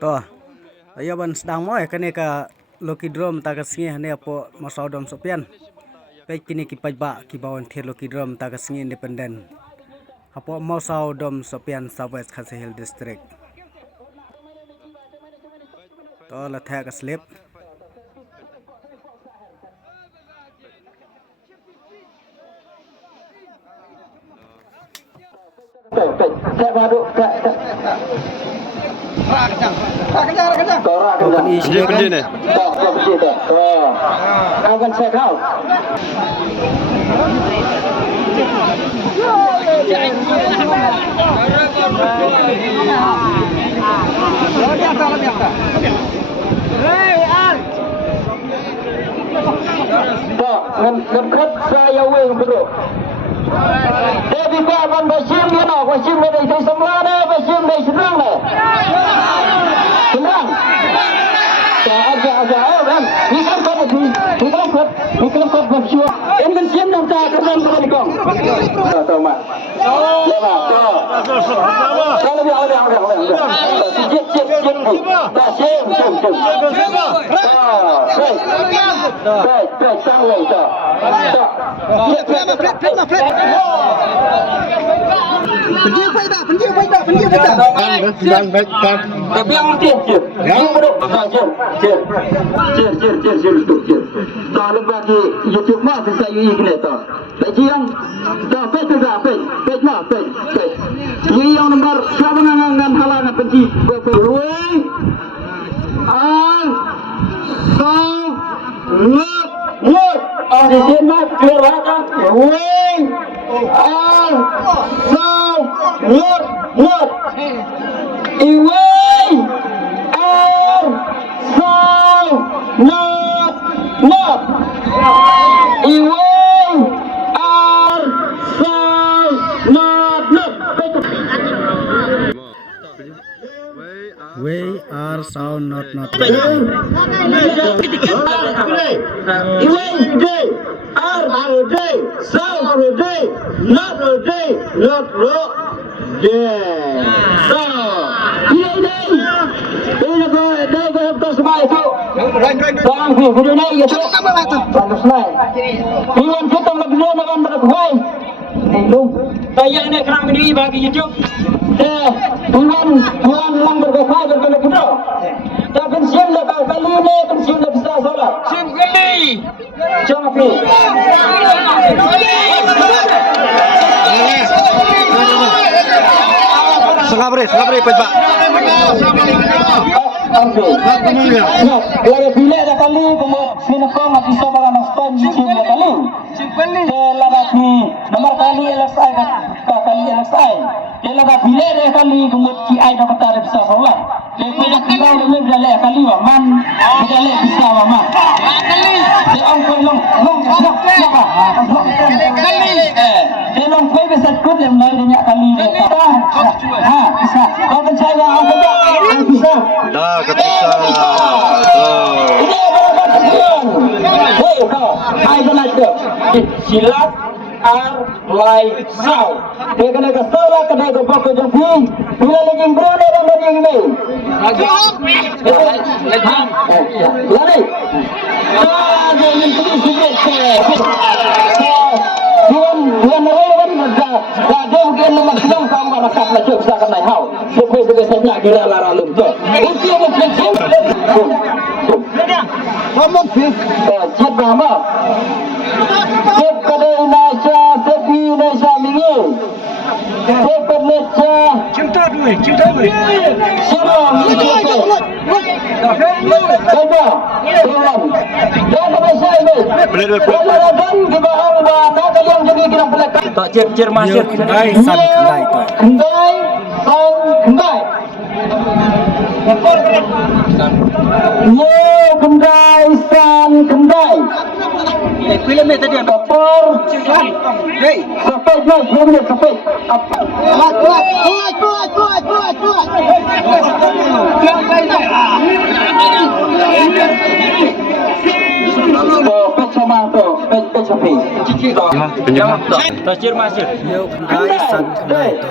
to ayaban sedang mo kene ka Lucky Drum tagasngi hane po masaudom sopian pe kini ki pajba ki bawon thir Lucky Drum tagasngi independent hapo masaudom sopian Southwest Khasi Hill district to la thak slip Saya baru Token isi kan akan saya kau ngân saya wing bro Devi Pavan Basim ni nak Basim ni dari semula ni Basim dari senang ni senang aja kan ni kan kau bersiul ini Basim nak tak kerana kau ni kong tahu mak lewat kalau dia ada cip Basim baik sangat dah di sini gerakan wing lot iwing not iwing we are sound not iwing day day sound day not day not ro day so ini day semua itu bang video ni ya tu bagus lah iwan kita lagi dengan berkuai belum tayang ni kerang ni bagi YouTube Tuhan lang berkuai berkuai tapi siap lepas kali ni siap bisa salah siap kali Jopi Sangabri pajba Kalau bila ada kali sini kau nak bisa bawa nasban sini kali. Kalau lagi nomor kali LSI kali LSI. Kalau bila ada kali kemudian CI dapat ada bisa solat. Lepas itu kita boleh berjalan kali waman, berjalan bisa waman. Kali. Seorang long siapa? Kali. Long kau bisa ikut yang lain banyak kali. Bisa. Kau percaya apa tak? Bisa. dah kepisah Ini berapa persen? Hei kau, I don't like that. Silat like sound. Dia kena kesalah kena ke pokok jampi. Bila lagi berani dan lagi ini. Lari. Jangan sedikit. Tuan orang dah mungkin lemak sedang sama rakyat nak cuba sahaja naik hau. Supaya saya kira lara lumpuh. Itu yang mungkin Muhammad Fik. Cip nama. Cip pada Indonesia, sepi Indonesia mingi. Cip pada Indonesia. Cinta dulu. Siapa? Siapa? Tuhan. Dan Indonesia ini. Pelajaran di bawah nak yang jadi kita pelakon. tak cer masuk kendai san kendai to Kendai. Kendai san kendai. Film ni tadi apa? Hei, sampai naik, sampai. Kuat. Pet sama tu, pet sapi. Cici kau. tak masuk yo kendai san kendai to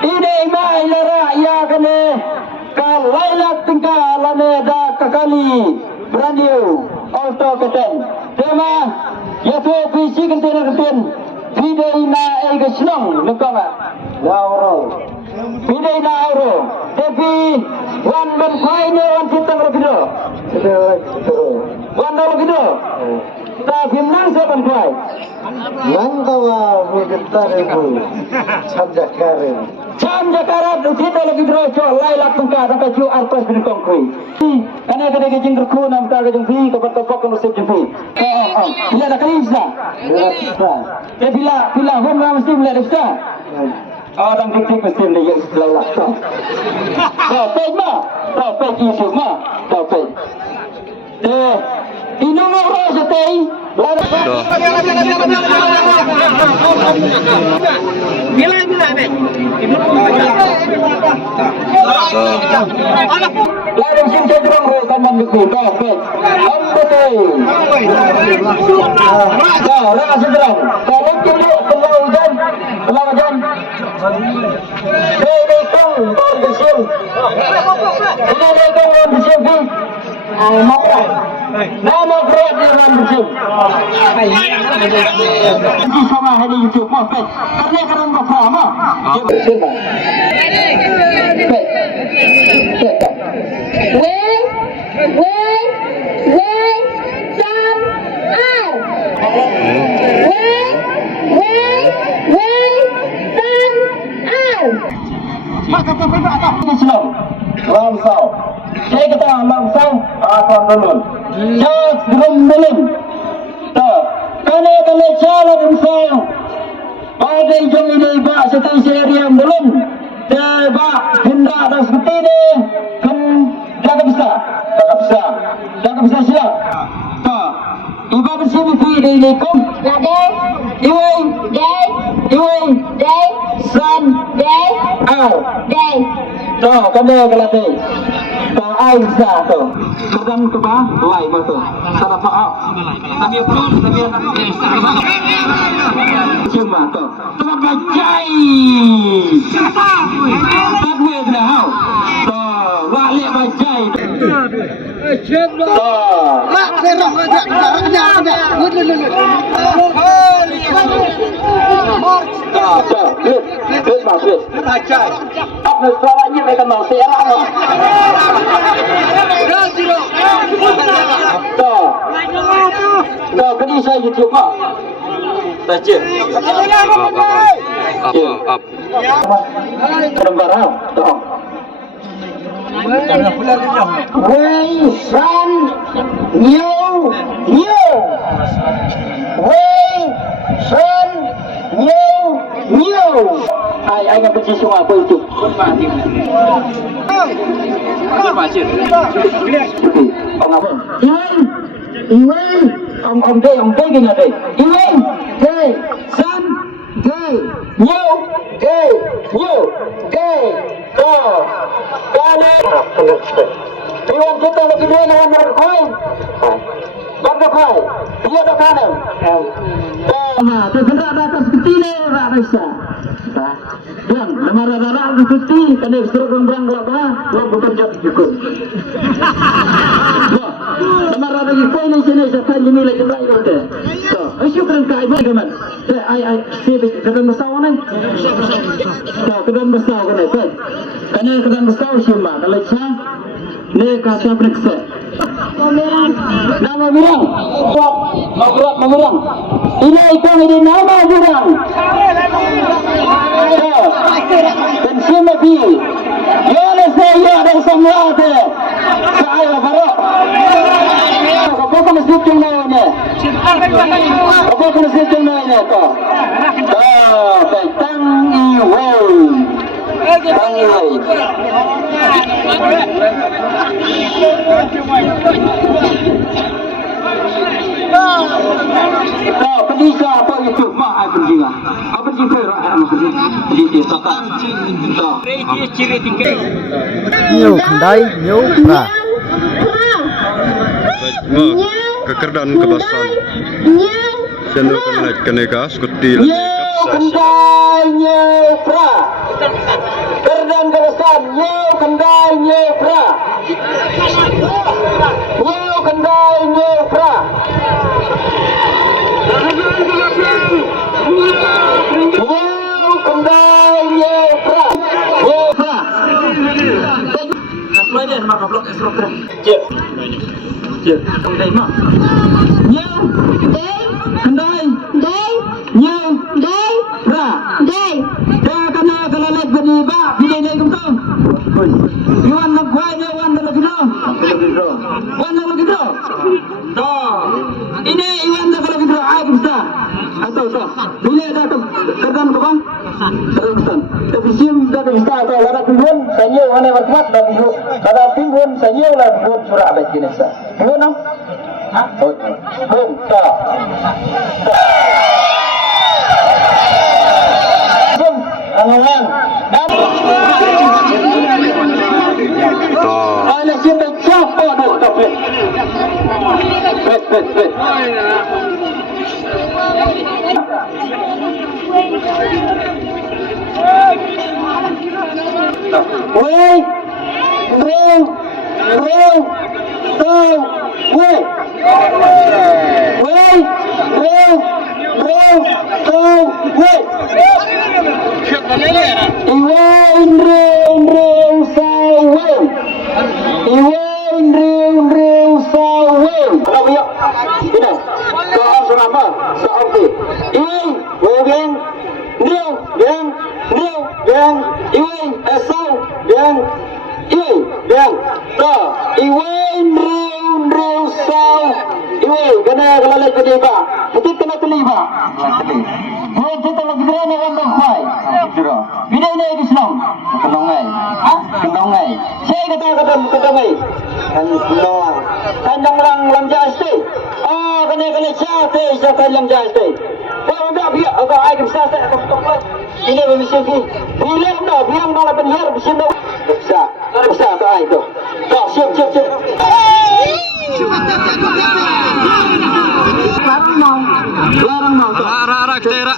Ini mai lara ya kene ka lailak tingkah lane da kakali brandiu auto keten tema ya tu visi kenten video ina ega senang lekama lauro video ina euro tapi wan men fine wan cintang video wan dollar video ta gimnang se ban fine nang tawa kita rebu Cham Jakarta kita lagi drojo lailak tungka sampai ju arpas bin kongkui. Karena kada ke jingker ku nam ta ke jingfi ke bertopok ke musik jingfi. Bila ada kalisa. Bila hom ram mesti bila ada. Orang dik mesti dia lailak. Topik ma, topik isu ma, topik. Ino mo rosa tei. Bila be. Larang sing cenderung kan mendukung topik. Ambetul. Larang cenderung. Kalau kita hujan. Ini kong bersiul. Ini kong bersiul. Nama berat dia bersiul. Ini sama hari YouTube topik. Karena keren bersama. Langsau. Saya kata langsau akan belum. Jas belum. Tak. Kane jalan langsau. Pada jom ini ba setai seriam belum. Ba hendak dah seperti ni. Kan jaga besar siap. Tak. Iba bersih di lekom. Ladai. Iwai. San. Al. Tuh, kande kelate. Tuh, Aiza tuh. Kedam ke bawah, tuai betul. Salah maaf. Kami pun, kami anak cuma tuh. Tuh bajai. Padwe dah. Tuh, walik bajai. Tuh. Mak serok aja. Please. Apa suaranya mereka mau serang? Tuh, kini saya YouTube pak. Baca. Apa? Kelembaran. Tuh. Wei san new. Wei san new. Ai nggak benci semua apa itu? Ông apa? Iwan. Ông đây cái nhà đây. Iwan. Đây. San. Đây. Nhiều. Đây. Kali. Iwan kita lagi dia dengan berkoi. Dia dah kanan. Nah, tergerak atas seperti ni, tak bisa. Dan lemara-lemara seperti kena suruh orang berapa, orang bekerja cukup. Lemara lagi poin ini saya limi lagi lagi ada. So, syukran kai bagaimana? Ai kedan besar ni. So, kedan besar kan ni. Kena kedan besar siapa? Kalau saya ni kata periksa. Nama birang. Ini ikon ini nama birang. Pensiun lagi. Ya saya ada semua ada. Saya baru. Apa kau mesti tunggu ni? Apa kau mesti tunggu ni tu? Tang iway. Pendisa apa itu? Mak pendisa. Apa pendisa rakyat maksudnya? Pendisa tak. Ciri tingkat. Nhiều kendai, nhiều pra. Kekerdan kebasan. Channel keneka skuti Kendai, new pra. Kerdan kedaan kebesaran Nyau Kendai Nyau Pra. Nyau Kendai Nyau Pra. Nyau Kendai Nyau Pra. Nyau Pra. Apa dia nama blok esrok? Cek. Cek. Kendai mak. Nyau Kendai Nyau Pra. Dia kena kelalat beriba bila dia kentang. Iwan nak kuahnya Iwan dah lagi dah. Iwan dah lagi dah. Dah. Ini Iwan dah lagi dah. Ayo kita. Atau. Bila dah kerdan ke bang? Kerdan. Tapi sim dah kita atau ada pinggul saya mana berkuat dah pinggul. Ada pinggul saya lah pinggul surah baik ini sah. Pinggul nam? Hah? Boom. Dah. Angan. Ana siapa siapa nak kapit? Bet. Wei, rong, tong, wei, rong, tong, wei. Iwan reng sawe. Kenapa ya? Ini. Soal surama, soal ke. Iwan, geng, Iwan, esau, geng. Ta, Iwan reng sawe. Iwan, kena kelalai kedeba. Kita kena terlibat. Iwan kita lagi berani orang kuai. Bila ini Islam, kendongai. Saya kata kendongai. Kendong. Kandang lang jasti. Kena cate, saya lang jasti. Kalau dah biar, agak air besar saya akan stop. Ini bermisi. Bila dah biar malah benar bersin dah. Besar tak air tu. Tak siap. Larang mau. Ara kita.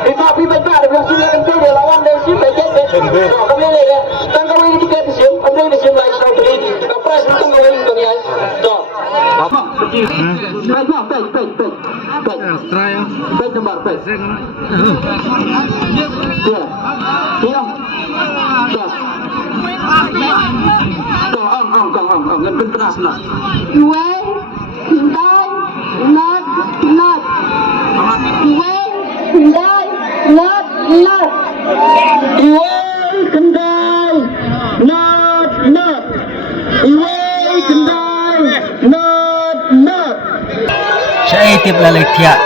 Itu api besar dia sini tentu dia lawan dari sini begitu. Kami ni tangkap ini tiga di sini, ada di sini lagi satu ini. Kapras itu kau ini kau ni. Dah. Apa? Baik. Baik nomor baik. Ya. Diam. Dah. Ang. Lebih keras lah. Iwan, Kendai, not. Iwan, Kendai, not. Iwan Kendai, not. Iwan Kendai, not. Saya tip lalai tiak.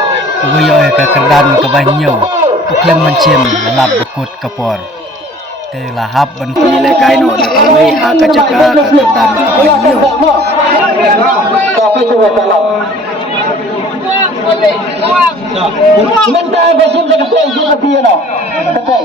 Uyo ke kerdan ke banyo. Uklem mencim lap bekut kepor. Te lahap ben nilai kaino da kawai ha ka jaga ke kerdan ke banyo. Tapi juga kalau Minta besim sa kapay, di sa piyo no. Kapay.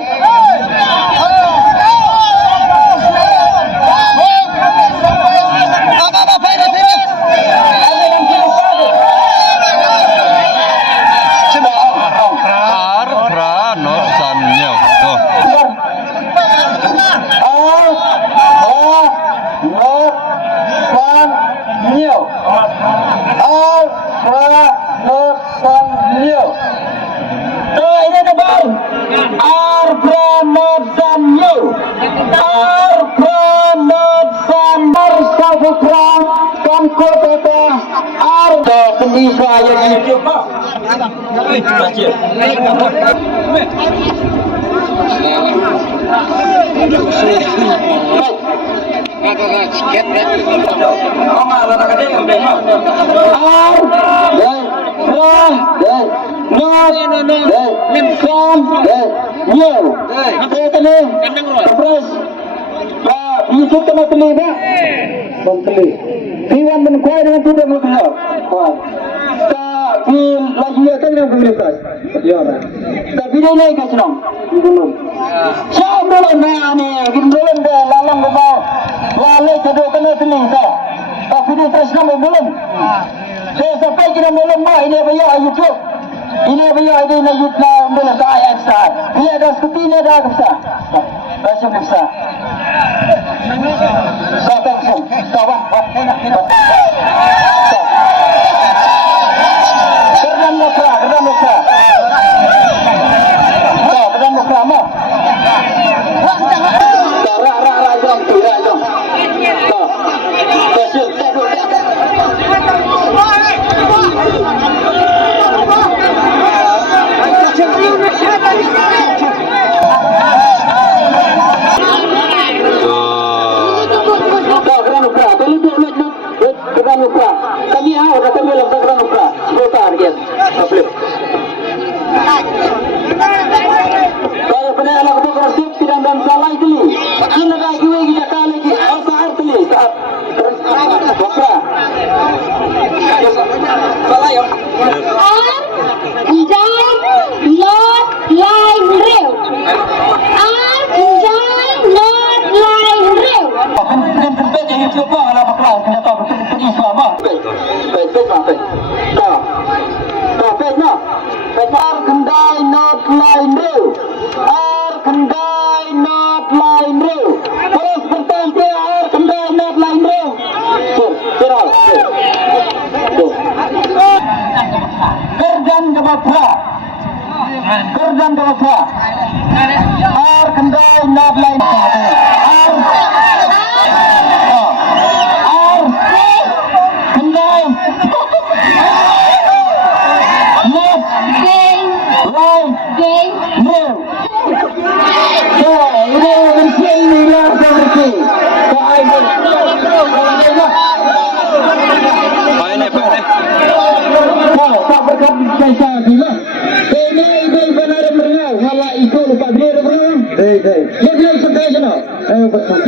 Iwan menkuai dengan tidak mengenal. Tapi lagi ada yang berlepas. Tapi dia lagi kesenang. Siapa dulu ni? Gindolan dah lalang rumah. Wale kedua kena teling tak. Tapi dia terus nama belum. sampai kita melemah ini bayar YouTube. Ini bayar ini na YouTube na mula sa IXR. Ini ada seperti ini ada besar. Macam besar. Sampai macam. Kawan. Kerana mukra. Kerana mukra mah. Ra jom tu, ra jom. Kasih tak duk. Kami ada kami lakukan kerana upra. Sebentar dia. Boleh. Kalau pernah anak tu bersih sidang dan salah itu, kita dah jual kita kali lagi. Apa arti ni? Upra. Salah ya. Kerjaan berapa? Kendai nak lain. Kendai. Not lain. No. Ini mungkin nilai seperti. Paine. Tak berkat saya bila. Dia sampai sana. Ayo betul.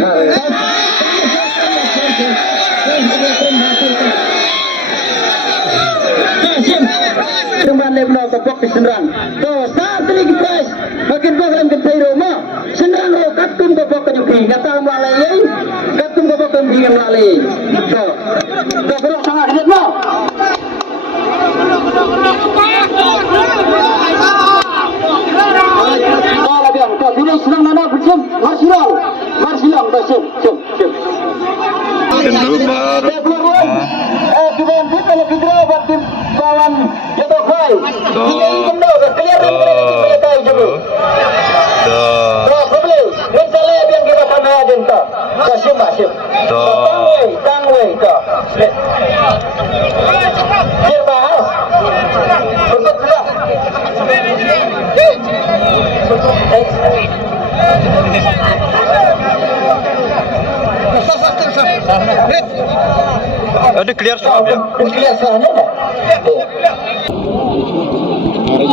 Sembilan level support kesenderang. So saat ini guys, makin program kita rumah. Senderang lo katum bapak kenyuki. Kata melalui, katum bapak kenyuki melalui. So berapa sangat hidup lo? Bila senang mana berjam, marsilang, berjam. Kendubar. Kita yang kalau kita buat kawan jatuh kai. Dia ini benda kelihatan kita tahu juga. Boleh. Misalnya yang kita sama ada entah. Masih. Tangway. Sirbahas. Betul sudah. Ada clear sahab ya? Clear sahab ya?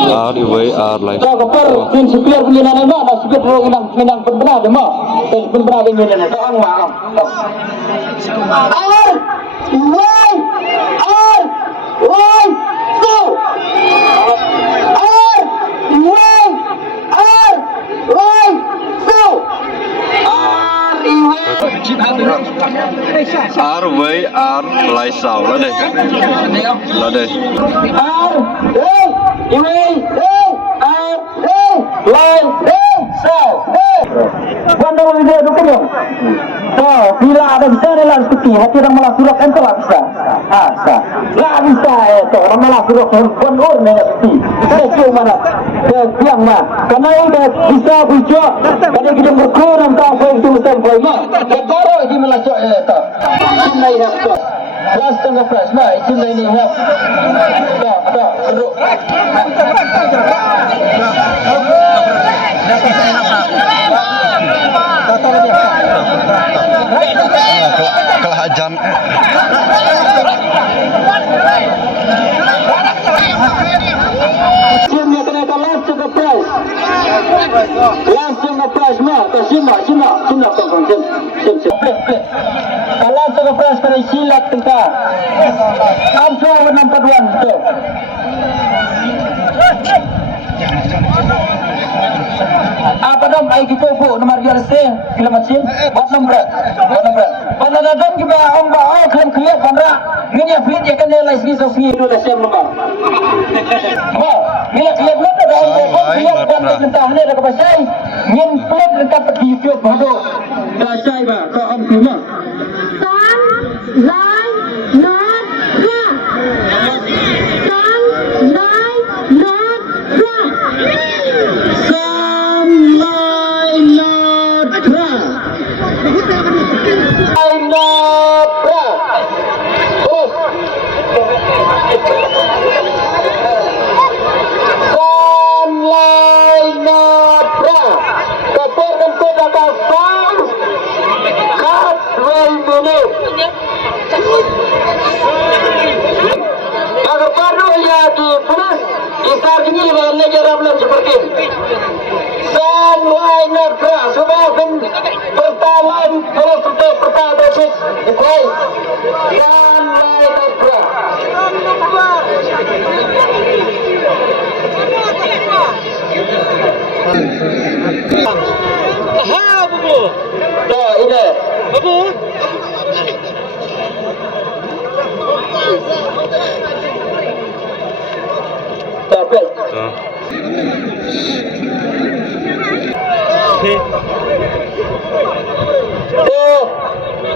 RWR live. Kalau per tin supir punya nama, supir orang minang benar deh mah. Benar deh minang. Tahu maaf. RWR live sao là đây. Bila ada bisa dalam seperti hati orang malah surat kan tak bisa. Tak bisa itu orang malah surat pun orang ni seperti. Saya cuma mana yang mana. Karena ini bisa bujuk. Karena kita berkurang tahu itu sampai mana. Baru ini melacak itu. Ini itu. Last tengah fresh, nah itu ini itu. Tak seru. Kelahajan. Semua kena langsung ke price. Langsung ke price mah. Semua pengkonsum. Langsung ke price kena silat tengah. Amsa nampak duan tu. Apa dong? Ayo kita buat nomor jual sen, kilo macam. Buat nombor. Nadadam kita orang kan clear pandra. Ini fleet ya kan nilai sini sini itu dah siap lepas. Wah, bila clear nak ada orang clear kan mentah ni dah kepasai. Ngin fleet dekat pergi itu bodoh. Dah sai ba, kau om kuma. Sun, light, not crack. Sun, light, not crack. Sunlight not crack. Not crack. Terus. Sunlight not crack. Katakan kepada sun. Cut 12 minutes. Agar baru ya di pulas isar ini warna jaramlah seperti sunlight not crack. Sudah pertama terus pertama terus. Okay. Sunlight not crack. Aha, bubu. Dah ini. Bubu. Tapi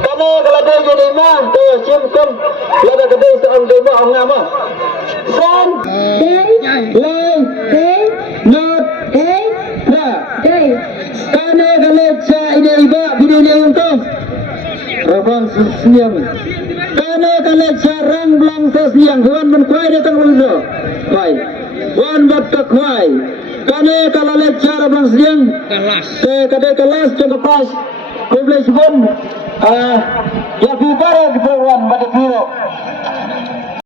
kamu kalau ada jadi mah, tu simpan. Kalau ada seorang demo orang nama. Sun, light, not, crack. Karena kalau saya ini iba video ni untuk rabang siang. Karena kalau sarang belang siang, huan menkuai datang dulu. Baik, huan batak kuai. Karena kalau cara belang siang, kadang kelas contoh pas, privilege pun, ya bicara di peruan pada biro.